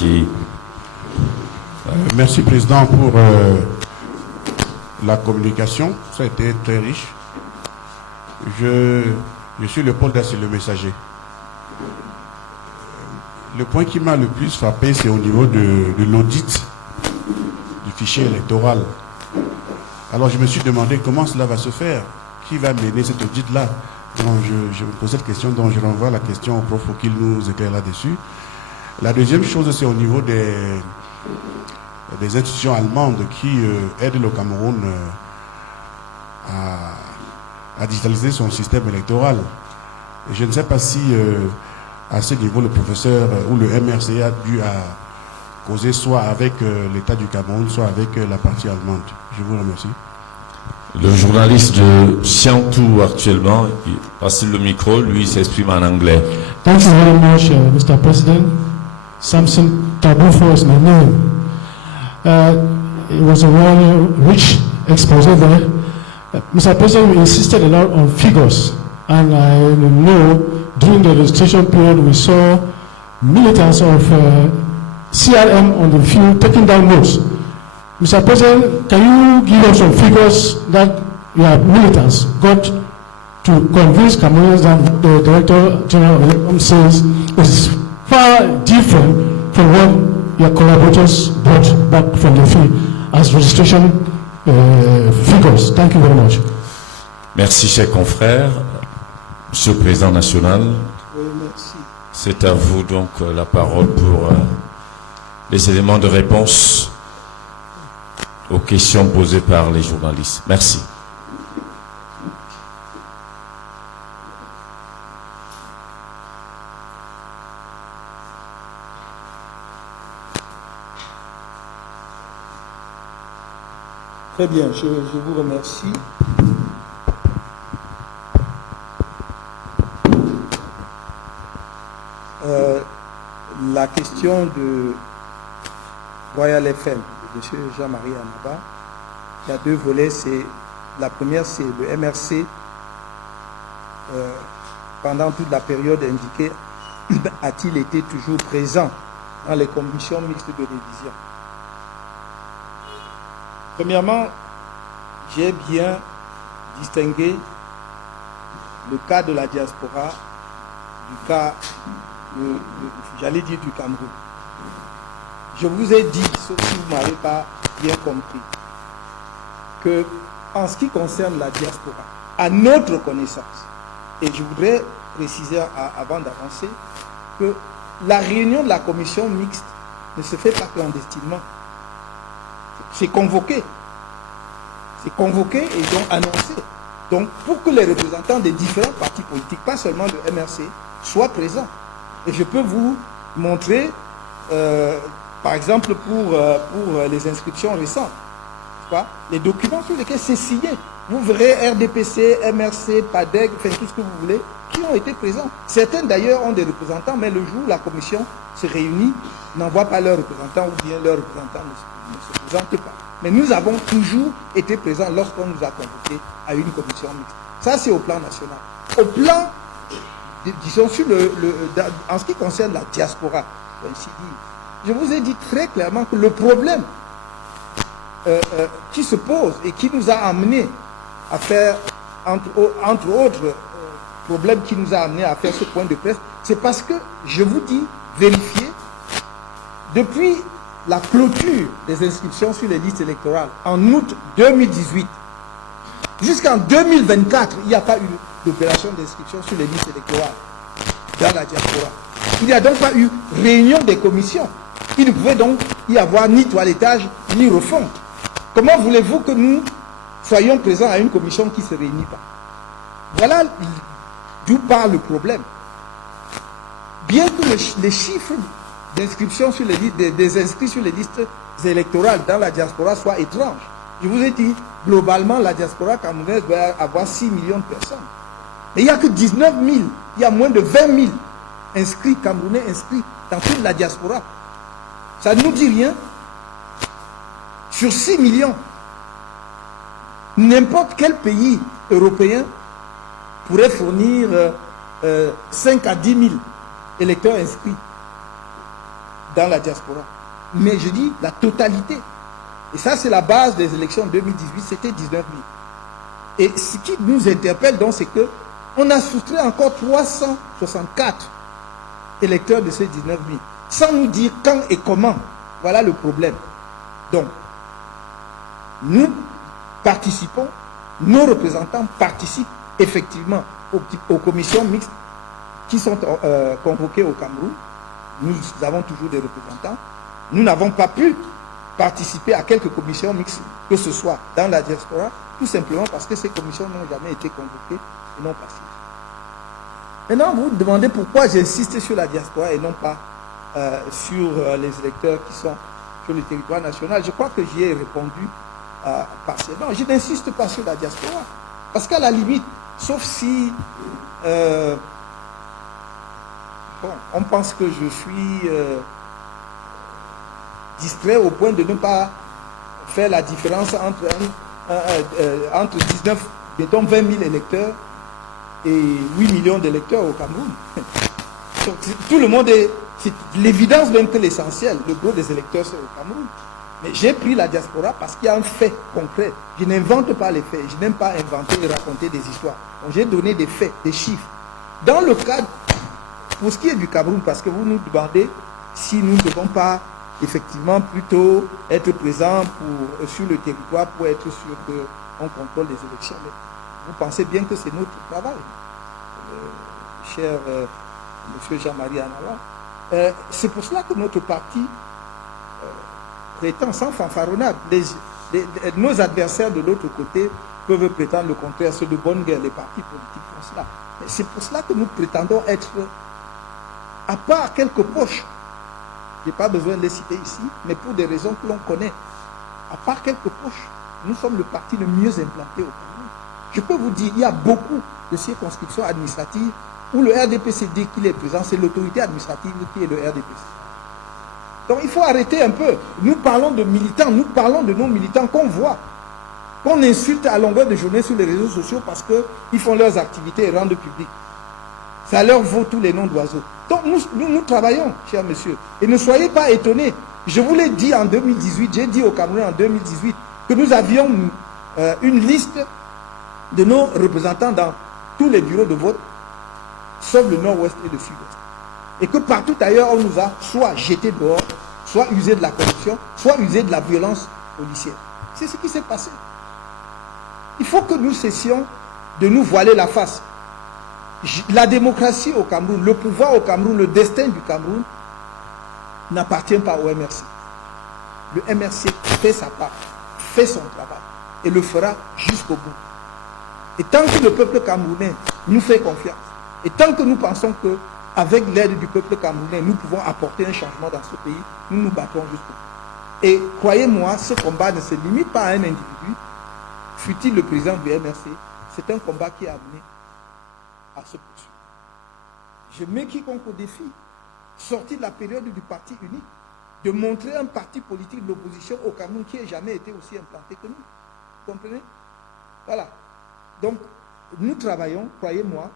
qui... Merci, Président, pour la communication. Ça a été très riche. Je suis Léopold Dassé, le messager. Le point qui m'a le plus frappé, c'est au niveau de l'audit du fichier électoral. Alors je me suis demandé comment cela va se faire. Qui va mener cet audit-là? Je me pose cette question, donc je renvoie la question au prof pour qu'il nous éclaire là-dessus. La deuxième chose, c'est au niveau des institutions allemandes qui aident le Cameroun à digitaliser son système électoral. Et je ne sais pas si à ce niveau le professeur ou le MRC a dû causer soit avec l'État du Cameroun, soit avec la partie allemande. Je vous remercie. Le journaliste de Siantou actuellement, il passe le micro, lui s'exprime en anglais. Thank you very much, Mr. President. Samson Tabufo is my name. It was a very rich expose there. Mr. President, we insisted a lot on figures, and I know during the registration period we saw militants of CRM on the field taking down notes. Mr. President, can you give us some figures that your militants got to convince Cameroonians that the Director General of Elecom says is far different from what your collaborators brought back from the field as registration figures? Thank you very much. Merci, chers confrères. Monsieur le Président national, Oui, merci. c'est à vous donc la parole pour les éléments de réponse aux questions posées par les journalistes. Merci. Très bien, je vous remercie. La question de Royal FM, de M. Jean-Marie Amaba, il y a deux volets. La première, c'est le MRC. Pendant toute la période indiquée, a-t-il été toujours présent dans les commissions mixtes de révision? Premièrement, j'ai bien distingué le cas de la diaspora du cas, j'allais dire, du Cameroun. Je vous ai dit, sauf si vous ne m'avez pas bien compris, que en ce qui concerne la diaspora, à notre connaissance, et je voudrais préciser avant d'avancer, que la réunion de la commission mixte ne se fait pas clandestinement. C'est convoqué. C'est convoqué et donc annoncé. Donc, pour que les représentants des différents partis politiques, pas seulement le MRC, soient présents. Et je peux vous montrer, par exemple, pour les inscriptions récentes, les documents sur lesquels c'est signé. Vous verrez RDPC, MRC, PADEG, enfin, tout ce que vous voulez, qui ont été présents. Certains d'ailleurs ont des représentants, mais le jour où la commission se réunit, n'envoie pas leurs représentants ou bien leurs représentants ne se présentent pas. Mais nous avons toujours été présents lorsqu'on nous a convoqués à une commission mixte. Ça, c'est au plan national. Au plan, disons, en ce qui concerne la diaspora, ainsi dire, je vous ai dit très clairement que le problème qui se pose et qui nous a amené à faire, entre autres problèmes qui nous a amené à faire ce point de presse, c'est parce que, je vous dis, vérifiez, depuis la clôture des inscriptions sur les listes électorales en août 2018, jusqu'en 2024, il n'y a pas eu d'opération d'inscription sur les listes électorales dans la diaspora. Il n'y a donc pas eu réunion des commissions. Il ne pouvait donc y avoir ni toilettage, ni refonte. Comment voulez-vous que nous soyons présents à une commission qui ne se réunit pas? Voilà d'où part le problème. Bien que les chiffres d'inscription sur les listes, des inscrits sur les listes électorales dans la diaspora soient étranges. Je vous ai dit, globalement, la diaspora camerounaise doit avoir 6 millions de personnes. Mais il n'y a que 19 000, il y a moins de 20 000 inscrits, Camerounais inscrits dans toute la diaspora. Ça ne nous dit rien. Sur 6 millions, n'importe quel pays européen pourrait fournir 5 à 10 000 électeurs inscrits. dans la diaspora. Mais je dis la totalité. Et ça, c'est la base des élections 2018, c'était 19 000. Et ce qui nous interpelle donc, c'est que on a soustrait encore 364 électeurs de ces 19 000, sans nous dire quand et comment. Voilà le problème. Donc, nous participons, nos représentants participent effectivement aux commissions mixtes qui sont convoquées au Cameroun. Nous avons toujours des représentants. Nous n'avons pas pu participer à quelques commissions mixtes, que ce soit dans la diaspora, tout simplement parce que ces commissions n'ont jamais été convoquées et non passées. Maintenant, vous vous demandez pourquoi j'insiste sur la diaspora et non pas sur les électeurs qui sont sur le territoire national. Je crois que j'y ai répondu partiellement. Je n'insiste pas sur la diaspora. Parce qu'à la limite, sauf si on pense que je suis distrait au point de ne pas faire la différence entre 19, mettons 20 000 électeurs et 8 millions d'électeurs au Cameroun. Donc, tout le monde est... C'est l'évidence même que l'essentiel, le gros des électeurs, c'est au Cameroun. Mais j'ai pris la diaspora parce qu'il y a un fait concret. Je n'invente pas les faits. Je n'aime pas inventer et raconter des histoires. Donc j'ai donné des faits, des chiffres. Dans le cadre, pour ce qui est du Cameroun, parce que vous nous demandez si nous ne devons pas effectivement plutôt être présents sur le territoire pour être sûr qu'on contrôle les élections. Mais vous pensez bien que c'est notre travail, cher M. Jean-Marie Anala. C'est pour cela que notre parti prétend sans fanfaronnade. Nos adversaires de l'autre côté peuvent prétendre le contraire. C'est de bonne guerre, les partis politiques font cela. C'est pour cela que nous prétendons être, à part quelques poches, je n'ai pas besoin de les citer ici, mais pour des raisons que l'on connaît, à part quelques poches, nous sommes le parti le mieux implanté au Cameroun. Je peux vous dire, il y a beaucoup de circonscriptions administratives où le RDPC dit qu'il est présent, c'est l'autorité administrative qui est le RDPC. Donc il faut arrêter un peu. Nous parlons de militants, nous parlons de nos militants qu'on voit, qu'on insulte à longueur de journée sur les réseaux sociaux parce qu'ils font leurs activités et rendent public. Ça leur vaut tous les noms d'oiseaux. Donc nous travaillons, cher monsieur. Et ne soyez pas étonnés. Je vous l'ai dit en 2018, j'ai dit au Cameroun en 2018 que nous avions une liste de nos représentants dans tous les bureaux de vote, sauf le nord-ouest et le sud-ouest. Et que partout ailleurs, on nous a soit jetés dehors, soit usé de la corruption, soit usé de la violence policière. C'est ce qui s'est passé. Il faut que nous cessions de nous voiler la face. La démocratie au Cameroun, le pouvoir au Cameroun, le destin du Cameroun n'appartient pas au MRC. Le MRC fait sa part, fait son travail et le fera jusqu'au bout. Et tant que le peuple camerounais nous fait confiance, et tant que nous pensons qu'avec l'aide du peuple camerounais, nous pouvons apporter un changement dans ce pays, nous nous battons jusqu'au bout. Et croyez-moi, ce combat ne se limite pas à un individu, fut-il le président du MRC, c'est un combat qui est amené à se poursuivre. Je mets quiconque au défi, sorti de la période du parti unique, de montrer un parti politique de l'opposition au Cameroun qui n'a jamais été aussi implanté que nous. Vous comprenez? Voilà. Donc, nous travaillons, croyez-moi,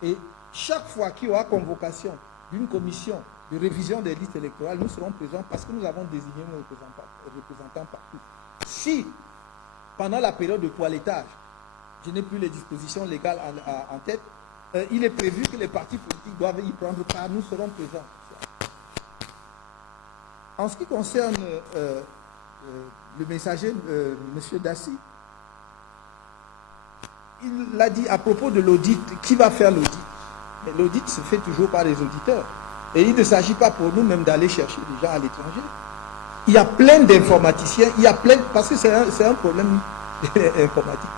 et chaque fois qu'il y aura convocation d'une commission de révision des listes électorales, nous serons présents parce que nous avons désigné nos représentants partout. Si, pendant la période de toilettage, je n'ai plus les dispositions légales en tête, il est prévu que les partis politiques doivent y prendre part, nous serons présents. En ce qui concerne le messager, M. Dassi, il l'a dit à propos de l'audit. Qui va faire l'audit? L'audit se fait toujours par les auditeurs. Et il ne s'agit pas pour nous même d'aller chercher des gens à l'étranger. Il y a plein d'informaticiens, parce que c'est un problème informatique.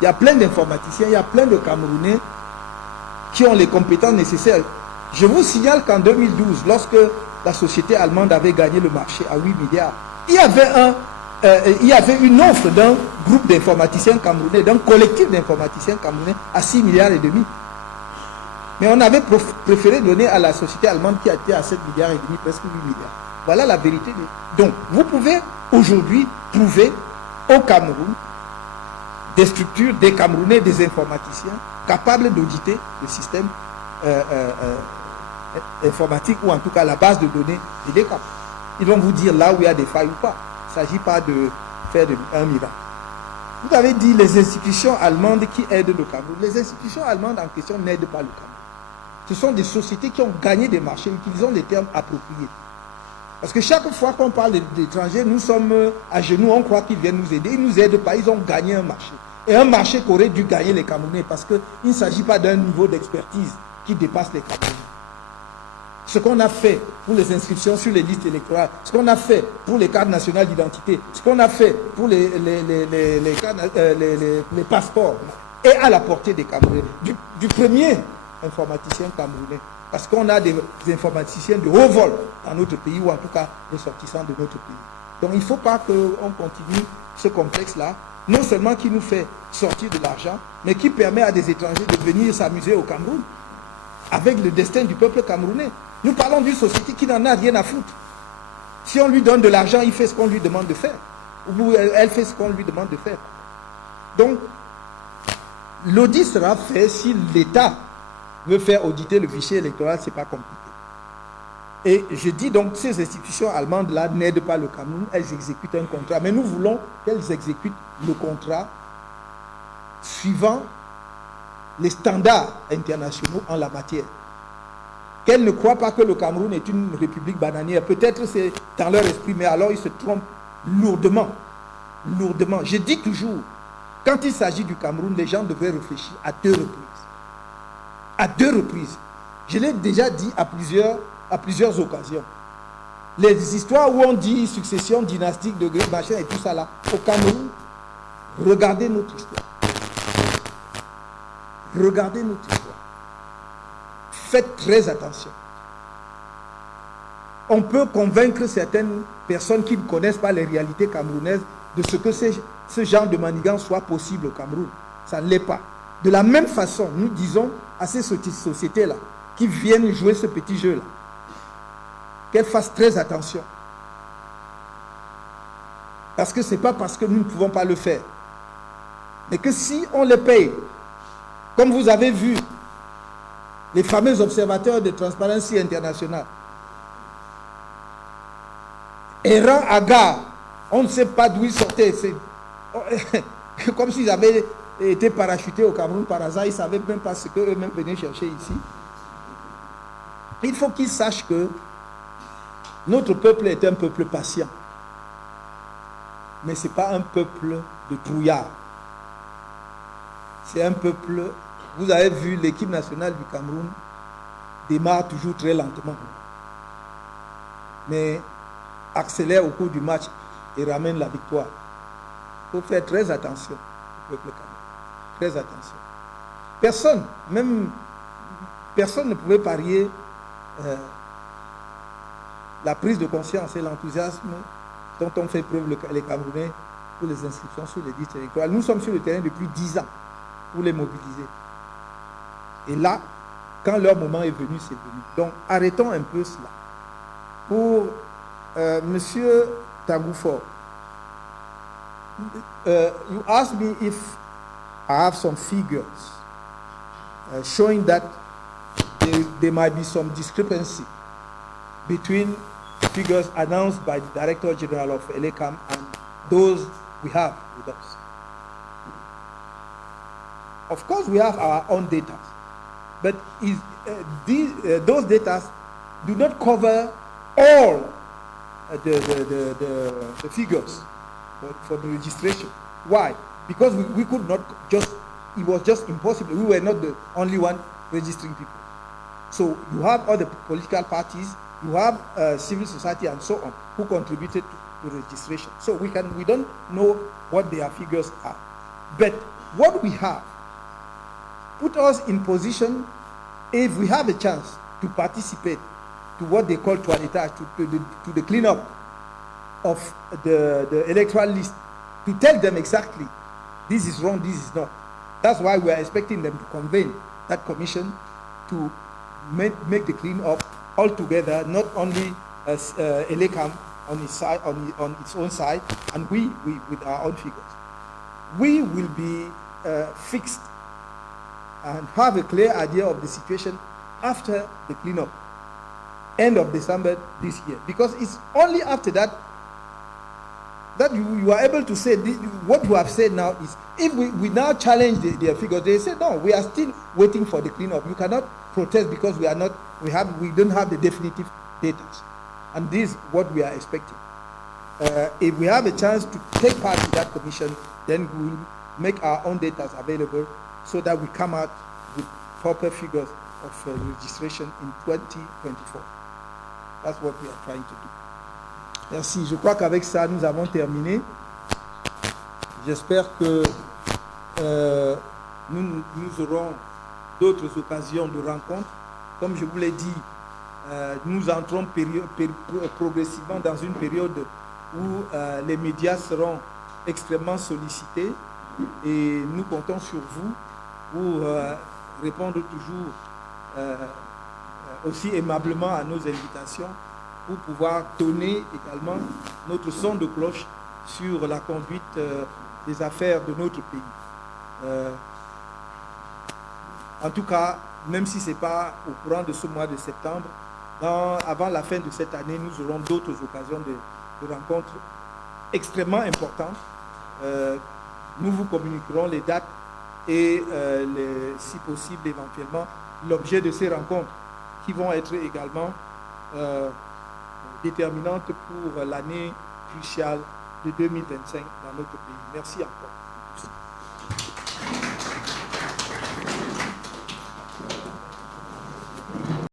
Il y a plein d'informaticiens, il y a plein de Camerounais qui ont les compétences nécessaires. Je vous signale qu'en 2012, lorsque la société allemande avait gagné le marché à 8 milliards, il y avait une offre d'un groupe d'informaticiens camerounais, d'un collectif d'informaticiens camerounais à 6 milliards et demi. Mais on avait préféré donner à la société allemande qui a été à 7 milliards et demi, presque 8 milliards. Voilà la vérité. Donc, vous pouvez aujourd'hui trouver au Cameroun des structures, des Camerounais, des informaticiens capables d'auditer le système informatique ou en tout cas la base de données de l'ECAM. Ils vont vous dire là où il y a des failles ou pas. Il ne s'agit pas de faire un miracle. Vous avez dit les institutions allemandes qui aident le Cameroun. Les institutions allemandes en question n'aident pas le Cameroun. Ce sont des sociétés qui ont gagné des marchés, utilisons les termes appropriés. Parce que chaque fois qu'on parle d'étrangers, nous sommes à genoux, on croit qu'ils viennent nous aider. Ils ne nous aident pas, ils ont gagné un marché. Et un marché qu'auraient dû gagner les Camerounais parce qu'il ne s'agit pas d'un niveau d'expertise qui dépasse les Camerounais. Ce qu'on a fait pour les inscriptions sur les listes électorales, ce qu'on a fait pour les cartes nationales d'identité, ce qu'on a fait pour les passeports, est à la portée des Camerounais. Du premier informaticien camerounais. Parce qu'on a des informaticiens de haut vol dans notre pays, ou en tout cas des sortissants de notre pays. Donc il ne faut pas qu'on continue ce complexe-là, non seulement qui nous fait sortir de l'argent, mais qui permet à des étrangers de venir s'amuser au Cameroun, avec le destin du peuple camerounais. Nous parlons d'une société qui n'en a rien à foutre. Si on lui donne de l'argent, il fait ce qu'on lui demande de faire. Ou elle fait ce qu'on lui demande de faire. Donc, l'audit sera fait si l'État veut faire auditer le fichier électoral, ce n'est pas compliqué. Et je dis donc, ces institutions allemandes-là n'aident pas le Cameroun, elles exécutent un contrat. Mais nous voulons qu'elles exécutent le contrat suivant les standards internationaux en la matière. Qu'elles ne croient pas que le Cameroun est une république bananière. Peut-être c'est dans leur esprit, mais alors ils se trompent lourdement. Lourdement. Je dis toujours, quand il s'agit du Cameroun, les gens devraient réfléchir à 2 reprises. À 2 reprises. Je l'ai déjà dit à plusieurs occasions. Les histoires où on dit succession dynastique de machin et tout ça là, au Cameroun, regardez notre histoire. Regardez notre histoire. Faites très attention. On peut convaincre certaines personnes qui ne connaissent pas les réalités camerounaises de ce que ce genre de manigance soit possible au Cameroun. Ça ne l'est pas. De la même façon, nous disons à ces sociétés-là qui viennent jouer ce petit jeu-là, qu'elles fassent très attention. Parce que ce n'est pas parce que nous ne pouvons pas le faire. Mais que si on les paye, comme vous avez vu, les fameux observateurs de Transparency International, errant à gare, on ne sait pas d'où ils sortaient. C'est comme s'ils avaient été parachutés au Cameroun par hasard, ils ne savaient même pas ce qu'eux-mêmes venaient chercher ici. Il faut qu'ils sachent que notre peuple est un peuple patient. Mais ce n'est pas un peuple de trouillards. C'est un peuple... Vous avez vu, l'équipe nationale du Cameroun démarre toujours très lentement. Mais accélère au cours du match et ramène la victoire. Il faut faire très attention au peuple camerounais. Très attention. Personne ne pouvait parier la prise de conscience et l'enthousiasme dont ont fait preuve les Camerounais pour les inscriptions sur les listes électorales. Nous sommes sur le terrain depuis 10 ans pour les mobiliser. Et là, quand leur moment est venu, c'est venu. Donc, arrêtons un peu cela. Pour Monsieur Tagoufo, you asked me if I have some figures showing that there might be some discrepancy between figures announced by the Director General of ELECAM and those we have with us. Of course, we have our own data. But those data do not cover all the figures for the registration. Why? Because we could not just, it was just impossible. We were not the only one registering people. So you have other political parties, you have civil society and so on, who contributed to registration. So we don't know what their figures are. But what we have put us in position, if we have a chance to participate to what they call toilettage, to the cleanup of the electoral list, to tell them exactly this is wrong, this is not. That's why we are expecting them to convene that commission to make the cleanup altogether, not only as ELECAM on its side, on its own side, and we with our own figures. We will be fixed and have a clear idea of the situation after the cleanup. end of December this year. Because it's only after that that you are able to say what you have said now is, if we now challenge their figures, they say no, we are still waiting for the cleanup. You cannot protest because we don't have the definitive data, and this is what we are expecting. If we have a chance to take part in that commission, then we will make our own data available so that we come out with proper figures of registration in 2024. That's what we are trying to do. Merci. Je crois qu'avec ça, nous avons terminé. J'espère que nous aurons d'autres occasions de rencontres. Comme je vous l'ai dit, nous entrons progressivement dans une période où les médias seront extrêmement sollicités et nous comptons sur vous pour répondre toujours aussi aimablement à nos invitations, pour pouvoir donner également notre son de cloche sur la conduite des affaires de notre pays. En tout cas, même si ce n'est pas au courant de ce mois de septembre, avant la fin de cette année, nous aurons d'autres occasions de rencontres extrêmement importantes. Nous vous communiquerons les dates et si possible, éventuellement, l'objet de ces rencontres qui vont être également déterminantes pour l'année cruciale de 2025 dans notre pays. Merci encore.